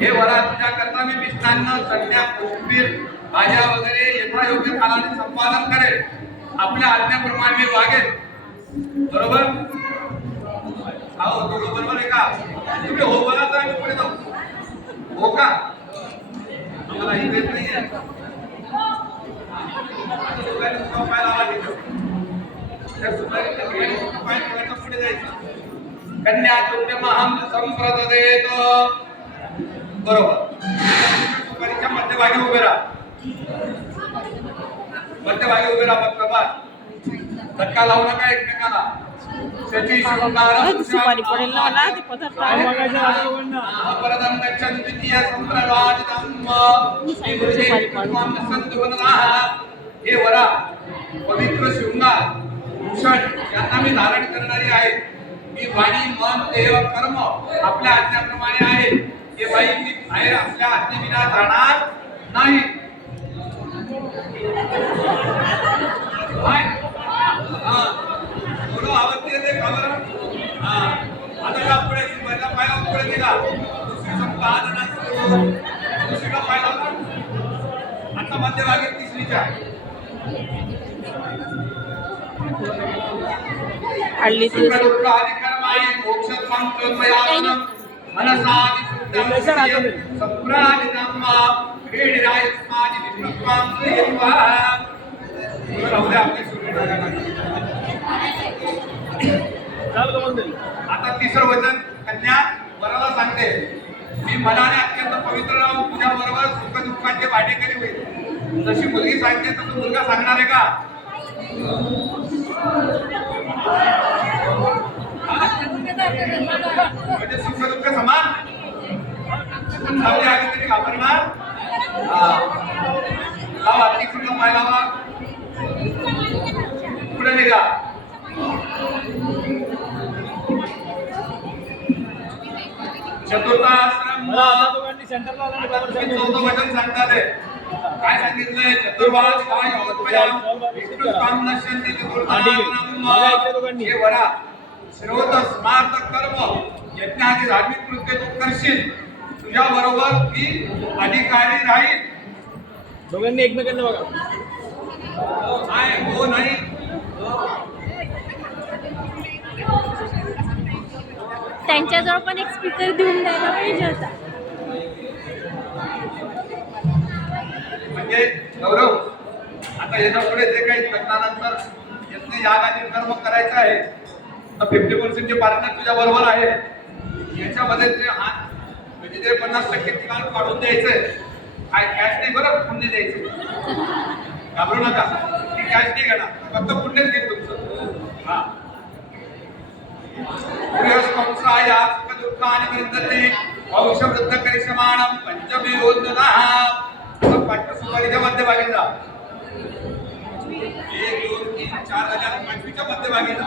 हे वरा तुझ्या करता मी मिष्टान्न सध्या कोशिंबीर भाज्या वगैरे यथायोग्य कालाने संपादन करेल, आपल्या आज्ञेप्रमाणे मी वागेल. बरोबर? हो दोघं बरोबर आहे का? तुम्ही हो बोला तर आम्ही पुढे जाऊ. हो का? आम्हाला इथे नाही आहे. पुढे जायचं. कन्या तुभ्यमहं संप्रददेतो. बरोबर. सुपारीच्या मध्यभागी उभे राहा. मध्यभागी उभे राहा. प्रभात धक्का लावू नका एकमेकाला. सुपारी पडेल ना मला ते पदार्थ हे वरा पवित्र शृंगार भूषण यांना मी धारण करणारी आहे. मी वाणी मन देह कर्म आपल्या आज्ञेप्रमाणे आहे. हे बाई मी बाहेर आपल्या आज्ञेविना जाणार नाही. आवडते ते खबर. आता का पुढे पहिला पाय पुढे निघा. दुसरी संपला दुसरीला पाय लावला. आता मध्यभागी तिसरीच्या हल्ली आता तिसरं वचन कन्या वराला सांगते. मी मनाने अत्यंत पवित्र राहून तुझ्या बरोबर सुख दुःखाचे वाटेकरी होईल. जशी मुलगी सांगते तसं मुलगा सांगणार आहे का? म्हणजे सुख दुःख समान आधी तरी घाबरणार. लावा तिकडून पाय लावा. पुढे निघा. चतुर्थाश्रम चौथं वचन सांगतात. काय सांगितलंय? चतुर्भाग हे वरा श्रोत स्मार्त कर्म यज्ञादी धार्मिक कृत्य तू करशील. तुझ्या बरोबर मी अधिकारी राहील. दोघांनी एकमेकांना बघा. काय हो नाही. त्यांच्याजवळ पण एक स्पीकर देऊन द्यायला पाहिजे होता. म्हणजे गौरव आता याच्या पुढे जे काही लग्नानंतर यज्ञ याग आणि कर्म करायचं आहे तर 50% पार्टनर तुझ्या बरोबर आहे. याच्यामध्ये जे हात म्हणजे जे 50% काळ काढून द्यायचंय. काय कॅश नाही बरं, पुण्य द्यायचं. घाबरू नका. ती कॅश नाही घेणार, फक्त पुण्यच घेईल तुमचं. हा औषवृद्ध करिष्यमाणं पंचमी योजनः. सुपारीच्या मध्यभागी जा. 1 2 3 4 25च्या मध्यभागी जा.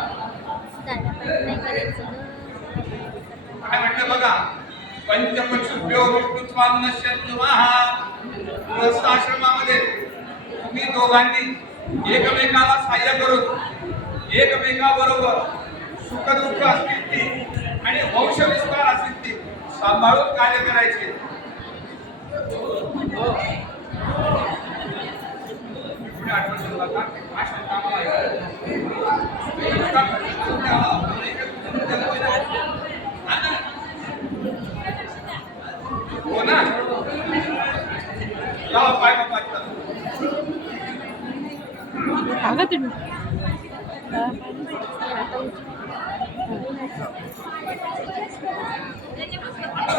काय म्हटलं बघा. पंचमक्षुभ्यो विष्णुत्वान्नश्यन्नुमः. गृहस्थाश्रमामध्ये तुम्ही दोघांनी एकमेकाला सहाय्य करून एकमेकाबरोबर सुख दुःख असतील ती आणि वंश विस्तार असतील ती सांभाळून कार्य करायचे. हो ना. पाय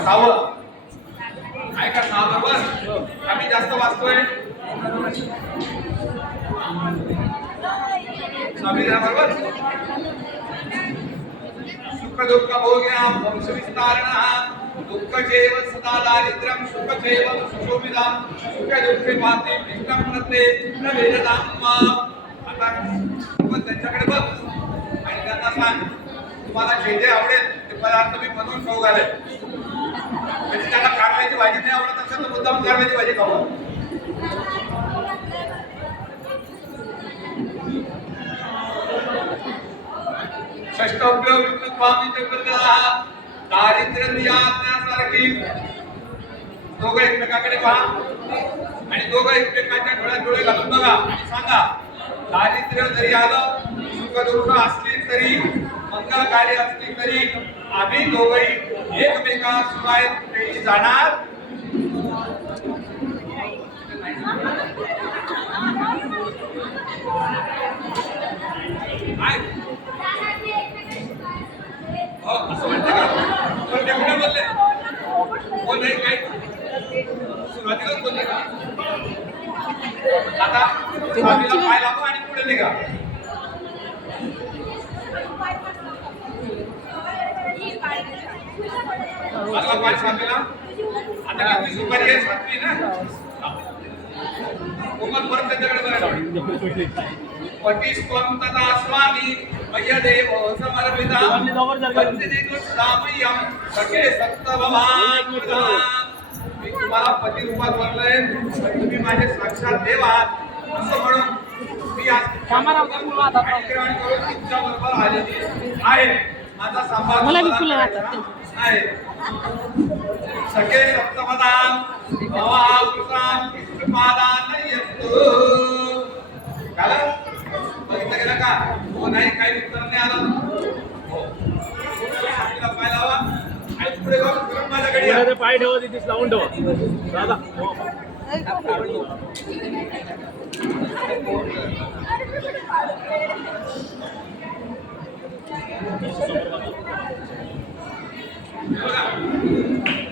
सावं ऐका. बरोबर आम्ही जास्त वाचतोय. बरोबर. सुख दुःख भोग्या वंश विस्तारणः. दुःख चैव सदा दारिद्र्यं सुख चैव सुशोभितं. सुख दुःखे पाते विष्णं प्रते न वेदनाम. आता त्यांच्याकडे बघ आणि त्यांना सांग तुम्हाला जे जे आवडेल ते पदार्थ मी बनवून खाऊ घालेल. म्हणजे त्याला कारल्याची भाजी नाही आवडत असेल तर मुद्दाम कारल्याची भाजी खाऊ. षष्टोभ्यो विष्णुत्वामी चक्रधरः. दारिद्र्य यातनासारखी दोघं एकमेकाकडे पहा आणि दोघं एकमेकांच्या डोळ्यात डोळे घालून बघा आणि सांगा, दारिद्र्य जरी आलं, सुख दुःख असली तरी, मंगल कार्य असली तरी आम्ही दोघंही एकमेकाशिवाय कुठेही जाणार नाही. हो, असं म्हणते का? पण ते कुठे बोलले? हो नाही काय सुरुवातीलाच बोलले का? आता स्वामीला पाय लावा आणि पुढे निघा. मला पाय स्वामीला आता किती सुपारी आहे? सातवी ना? कोमल परत त्याच्याकडे बघा. पतिस्त्वं तथा स्वामी मय्यदेव समर्पिता प्रतिदिनोत्सामय्यं सखे सप्तभवान् मी तुम्हाला पती रूपात बनलोय, पण तुम्ही माझे साक्षात देव आहात असं म्हणून मी आज कार्यक्रम करून तुमच्या बरोबर आलेली आहे. माझा सांभाळ मला बी फुलं वाटतात. आहे. सखे सप्तपदां भवाकृतां कृपादान यस्तु झालं? बघितलं गेलं का? हो नाही काही उत्तर नाही आलं. हो स्वामीला पाय लावा आणि पुढे जाऊन फिरून माझ्याकडे या. कोणाचे पाय ठेवा तिथेच लावून ठेवा दादा. बघा